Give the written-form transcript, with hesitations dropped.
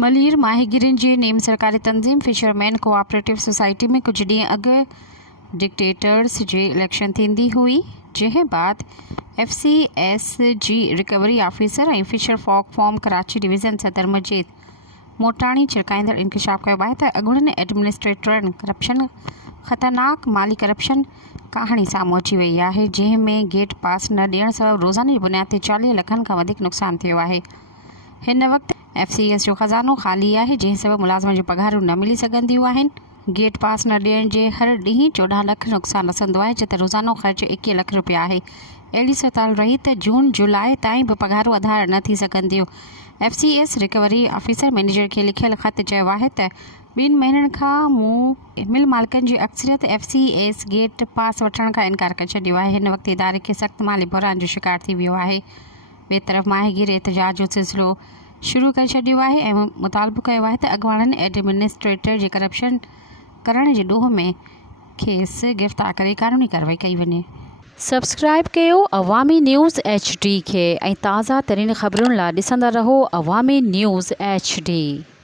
मलीर माहिगिरिन जी नेम सरकारी तंज़ीम फिशरमैन कोऑपरेटिव सोसाइटी में कुछ ॾींहं अॻु डिक्टेटर्स जी इलेक्शन थींदी हुई, जंहिं बाद FCS जी रिकवरी ऑफिसर ऐं fisher folk forum Karachi division सदर मजीद मोटाणी छिड़काईंदड़ इंकशाफ़ कयो आहे त अॻूणनि एडमिनिस्ट्रेटरनि करप्शन ख़तरनाक माली करप्शन कहाणी साम्हूं अची वई आहे, जंहिं में गेट पास न ॾियण सबबि रोज़ाने जी बुनियाद ते 40 लखनि खां वधीक नुक़सानु थियो आहे। हिन वक़्तु FCS जो ख़ज़ानो ख़ाली आहे, जंहिं सबबि मुलाज़िमनि जूं पघारूं न मिली सघंदियूं आहिनि। गेट पास न ॾियण जे हर ॾींहुं 14 लख नुक़सानु असंदो आहे, जिते रोज़ानो ख़र्च 21 लख रुपया आहे। अहिड़ी सूरत रही त जून जुलाई ताईं बि पघारूं अदा न थी सघंदियूं। FCS रिकवरी ऑफिसर मैनेजर खे लिखियल ख़त चयो आहे त 2 महीननि खां मूं मिल मालिकनि जी अक्सरियत FCS गेट पास वठण खां इनकार करे छॾियो आहे। हिन वक़्तु इदारे खे सख़्त माली बहिरान जो शिकार थी वियो आहे। ॿिए तरफ़ माहिगीर एहतजाज जो सिलसिलो शुरू करे छॾियो आहे ऐं मुतालबो कयो आहे त अॻवाननि एडमिनिस्ट्रेटर जे करप्शन करण जे ॾोह में खेसि गिरफ़्तार करे क़ानूनी कार्रवाई कई वञे। सब्सक्राइब कयो अवामी न्यूज़ HD खे ऐं ताज़ा तरीन ख़बरुनि लाइ ॾिसंदा रहो अवामी न्यूज़ HD।